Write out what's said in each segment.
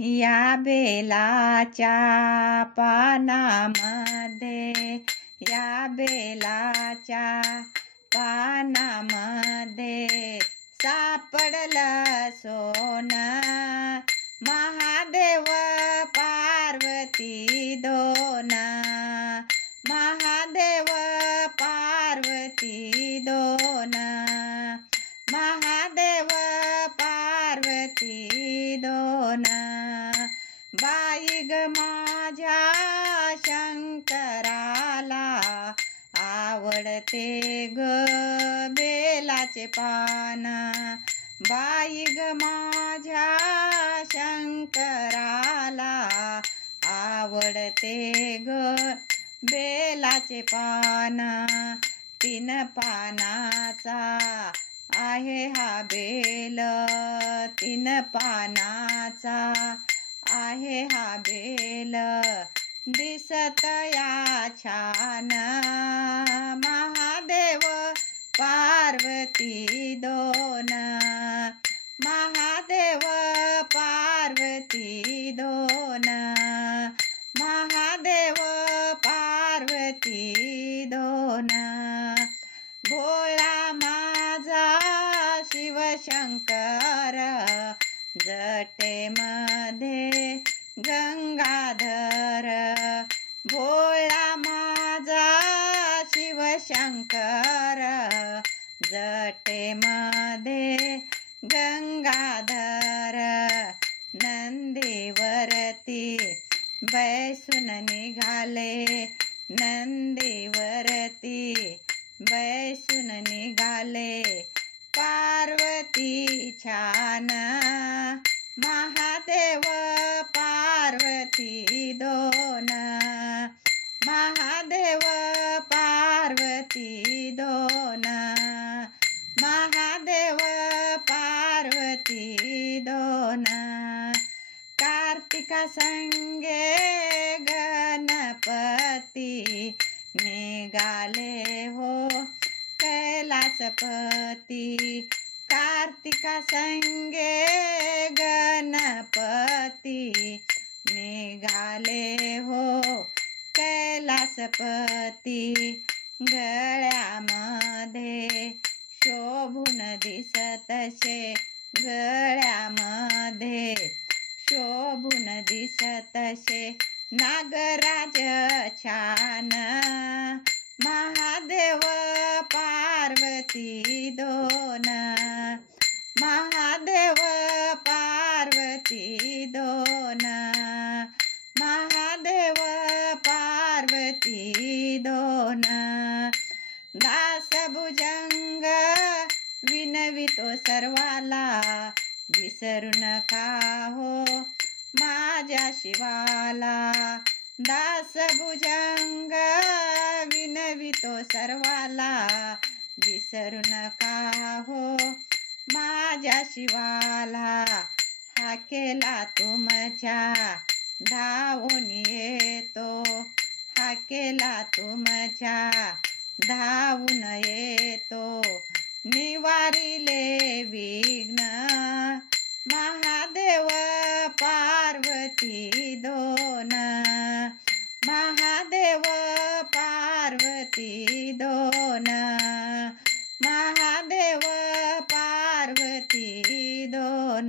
या बेलाच्या पानामध्ये, या बेलाच्या पानामध्ये सापडलं सोनं, महादेव पार्वती दोन, महादेव पार्वती दोन, महादेव पार्वती दोन. बाई ग माझ्या शंकराला आवडते ग बेलाचे पान, बाई ग माझ्या शंकराला आवडते ग बेलाचे पान. 3 पानाचा आहे हा बेल, 3 पानाचा आहे हा बेल, दिसत या छान, महादेव पार्वती दोन, महादेव पार्वती दोन, महादेव पार्वती दोन. भोळा माझा शिवशंकर, जटेमध्ये गंगाधर, भोळा माझा शिवशंकर, जटेमध्ये गंगाधर. नंदीवरती बैसून निघाले, नंदीवरती बैसून निघाले, पार्वती छान, महादेव पार्वती दोन, महादेव पार्वती दोन, महादेव पार्वती दोन. कार्तिका संगे गणपती निघाले हो कैलासपती, कार्तिका संगे गणपती निघाले हो कैलासपती. गळ्यामध्ये शोभून दिसतसे, गळ्यामध्ये शोभून दिसतसे नागराज छान, महादेव पार्वती दोन, महादेव पार्वती दोन, महादेव पार्वती दोन. दासभुजंग विनवितो सर्वाला, विसरू नका हो माझ्या शिवाला, दासभुजंग विनवितो सर्वाला, विसरू नका हो माझ्या शिवाला. हाकेला तुमच्या धावून येतो, हाकेला तुमच्या धावून येतो, निवारिले विघ्न, महादेव पार्वती दोन, महादेव पार्वती दोन, महादेव पार्वती दोन.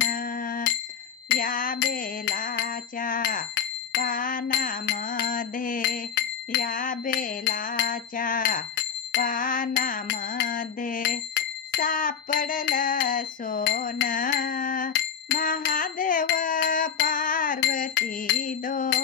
या बेलाच्या पानामध्ये, या बेलाच्या पानामध्ये सापडलं सोनं, महादेव पार्वती दोन.